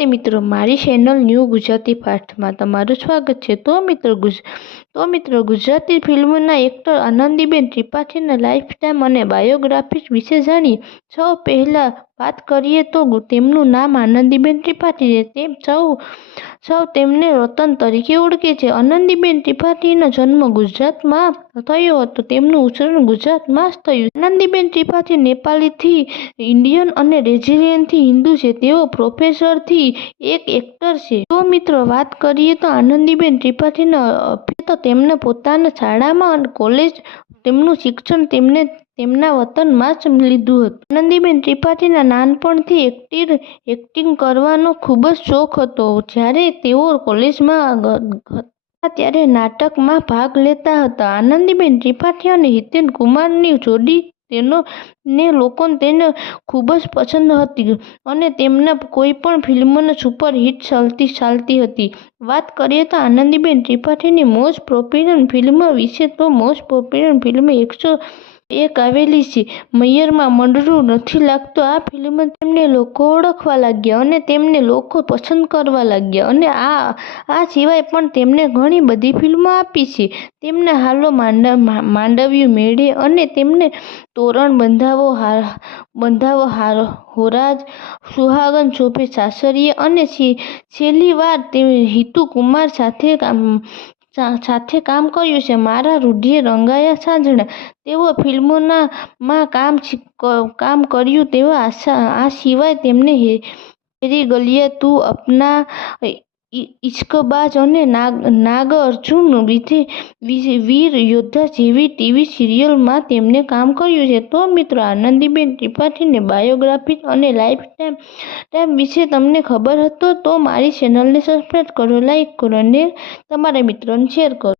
તે મિત્રો મારી ચેનલ ન્યૂ ગુજરાતી પાઠમાં તમારું સ્વાગત છે। તો મિત્રો ગુજરાતી ફિલ્મના એક્ટર આનંદીબેન ત્રિપાઠીના લાઈફ ટાઈમ અને બાયોગ્રાફી વિશે જાણીએ। સૌ પહેલા વાત કરીએ તો તેમનું નામ આનંદીબેન ત્રિપાઠી છે। તેમ સૌ તેમને રતન તરીકે ઓળખે છે। આનંદીબેન ત્રિપાઠીનો જન્મ ગુજરાતમાં થયો હતો। તેમનું ઉછેર ગુજરાતમાં જ થયું। આનંદીબેન ત્રિપાઠી નેપાળીથી ઇન્ડિયન અને રેઝિલિયનથી હિન્દુ છે। તેઓ પ્રોફેસરથી એક એક્ટર છે। તો મિત્રો વાત કરીએ તો આનંદીબેન ત્રિપાઠીના તો તેમને પોતાના શાળામાં અને કોલેજ તેમનું શિક્ષણ તેમના વતનમાં જ લીધું હતું। આનંદીબેન ત્રિપાઠીના નાનપણથી એક્ટિંગ કરવાનો ખૂબ જ શોખ હતો। જ્યારે તેઓ કોલેજમાં હતા ત્યારે નાટકમાં ભાગ લેતા હતા। આનંદીબેન ત્રિપાઠી અને હિતેન કુમારની જોડી તેને ખૂબ જ પસંદ હતી અને તેમના કોઈ પણ ફિલ્મોને સુપરહિટ ચાલતી હતી। વાત કરીએ તો આનંદીબેન ત્રિપાઠીની મોસ્ટ પોપ્યુલર ફિલ્મ વિશે તો મોસ્ટ પોપ્યુલર ફિલ્મ 101 આવેલી છે। મૈયરમાં મંડરું નથી લાગતું। આ ફિલ્મ તેમને લોકો ઓળખવા લાગ્યા અને તેમને લોકો પસંદ કરવા લાગ્યા અને આ સિવાય પણ તેમને ઘણી બધી ફિલ્મો આપી છે। તેમને હાલો માંડવ્યું મેળે અને તેમને તોરણ બંધાવો હોરાજ, સુહાગન શોભે સાસરીએ અને છેલ્લી વાર હિતુ કુમાર સાથે કામ કર્યું છે। મારા હૃદયે રંગાયા સાંજણા તેઓ ફિલ્મોમાં કામ કર્યું તેઓ આ સિવાય તેમને હેરી ગલિયા, તું અપના, ઇશ્કબાજ અને નાગ અર્જુન વીર યોદ્ધા જેવી ટીવી સિરિયલમાં તેમણે કામ કર્યું છે। તો મિત્રો આનંદીબેન ત્રિપાઠીની બાયોગ્રાફી અને લાઈફ ટાઈમ વિશે તમને ખબર હતો તો મારી ચેનલને સબસ્ક્રાઈબ કરો, લાઈક કરો અને તમારા મિત્રોને શેર કરો।